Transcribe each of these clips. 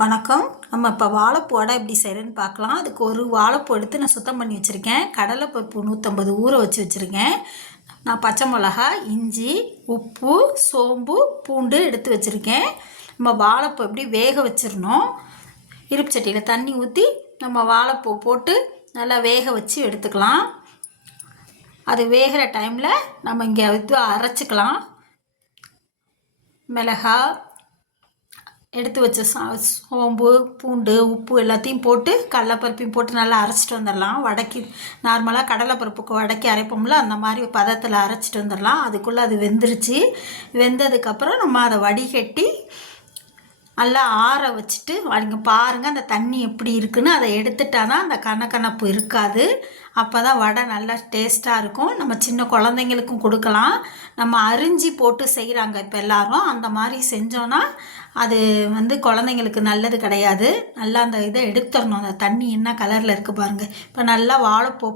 வணக்கம். நம்ம இப்போ வாழைப்பூ வடை எப்படி செய்கிறேன்னு பார்க்கலாம். அதுக்கு ஒரு வாழைப்பூ எடுத்து நான் சுத்தம் பண்ணி வச்சுருக்கேன். கடலைப்பருப்பு 150 ஊற வச்சுருக்கேன். நான் பச்சை மிளகா, இஞ்சி, உப்பு, சோம்பு, பூண்டு எடுத்து வச்சுருக்கேன். நம்ம வாழைப்பூ எப்படி வேக வச்சிடணும். இருப்பு சட்டியில் தண்ணி ஊற்றி நம்ம வாழைப்பூ போட்டு நல்லா வேக வச்சு எடுத்துக்கலாம். அது வேகிற டைமில் நம்ம இங்கே இது அரைச்சிக்கலாம். மிளகாய் எடுத்து வச்ச சோம்பு, பூண்டு, உப்பு எல்லாத்தையும் போட்டு கடலைப்பருப்பையும் போட்டு நல்லா அரைச்சிட்டு வந்துடலாம். வடைக்கு நார்மலாக கடலைப்பருப்புக்கு வடைக்கு அரைப்போம்ல, அந்த மாதிரி பதத்தில் அரைச்சிட்டு வந்துடலாம். அதுக்குள்ளே அது வெந்துருச்சு. வெந்ததுக்கப்புறம் நம்ம அதை வடிகட்டி நல்லா ஆற வச்சுட்டு இங்கே பாருங்கள் அந்த தண்ணி எப்படி இருக்குன்னு. அதை எடுத்துட்டா தான் அந்த கணப்பு இருக்காது. அப்போ தான் வடை நல்லா டேஸ்ட்டாக இருக்கும். நம்ம சின்ன குழந்தைங்களுக்கும் கொடுக்கலாம். நம்ம அரிஞ்சி போட்டு செய்கிறாங்க இப்போ எல்லோரும். அந்த மாதிரி செஞ்சோன்னா அது குழந்தைங்களுக்கு நல்லது கிடையாது. நல்லா அந்த இதை எடுத்துடணும். அந்த தண்ணி என்ன கலரில் இருக்குது பாருங்கள். இப்போ நல்லா வாழைப்பூ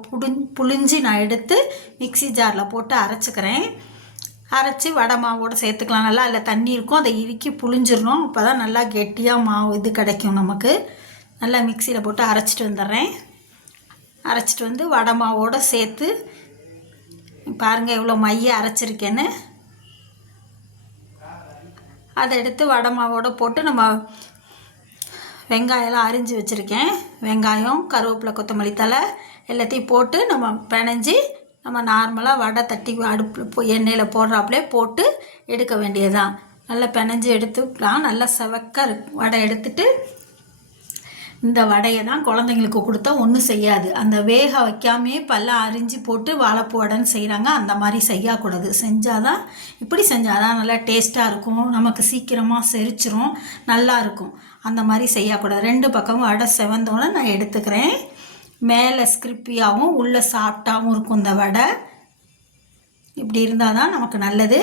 புளிஞ்சு நான் எடுத்து மிக்சி ஜாரில் போட்டு அரைச்சிக்கிறேன். அரைச்சி வடை மாவோடு சேர்த்துக்கலாம். நல்லா அதில் தண்ணி இருக்கும், அதை இறுக்கி புளிஞ்சிடணும். அப்போ தான் நல்லா கெட்டியாக மாவு இது கிடைக்கும் நமக்கு. நல்லா மிக்சியில் போட்டு அரைச்சிட்டு வந்துடுறேன். அரைச்சிட்டு வந்து வடை மாவோடு சேர்த்து பாருங்கள் எவ்வளோ மைய அரைச்சிருக்கேன்னு. அதை எடுத்து வடை மாவோடு போட்டு நம்ம வெங்காயம்லாம் அரிஞ்சு வச்சுருக்கேன். வெங்காயம், கருவேப்பிலை, கொத்தமல்லி தழை எல்லாத்தையும் போட்டு நம்ம பிணைஞ்சி நம்ம நார்மலாக வடை தட்டி அடுப்பில் எண்ணெயில் போடுறாப்புலே போட்டு எடுக்க வேண்டியதுதான். நல்லா பிணைஞ்சி எடுத்துக்கலாம். நல்லா செவக்க வடை எடுத்துட்டு இந்த வடையை தான் குழந்தைங்களுக்கு கொடுத்தா ஒன்றும் செய்யாது. அந்த வேக வைக்காமே பல்லாம் அரிஞ்சு போட்டு வாழைப்பூ வடைன்னு செய்கிறாங்க. அந்த மாதிரி செய்யக்கூடாது. செஞ்சால் தான் இப்படி செஞ்சால் தான் நல்லா டேஸ்ட்டாக இருக்கும். நமக்கு சீக்கிரமாக செரிச்சிரும், நல்லாயிருக்கும். அந்த மாதிரி செய்யக்கூடாது. 2 பக்கமும் வடை செவந்தோன்னே நான் எடுத்துக்கிறேன். மேலே ஸ்கிரிப்பியாகவும் உள்ளே சாஃப்டாகவும் இருக்கும் இந்த வடை. இப்படி இருந்தால் தான் நமக்கு நல்லது.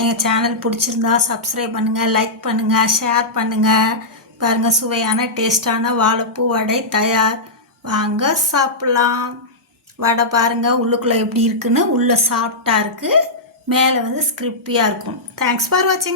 எங்கள் சேனல் பிடிச்சிருந்தா சப்ஸ்கிரைப் பண்ணுங்கள், லைக் பண்ணுங்கள், ஷேர் பண்ணுங்கள். பாருங்கள் சுவையான டேஸ்டான வாழைப்பூ வடை தயார். வாங்க சாப்பிட்லாம். வடை பாருங்கள் உள்ளுக்குள்ளே எப்படி இருக்குன்னு. உள்ளே சாஃப்டாக இருக்குது, மேலே ஸ்கிரிப்பியாக இருக்கும். தேங்க்ஸ் ஃபார் வாட்சிங்.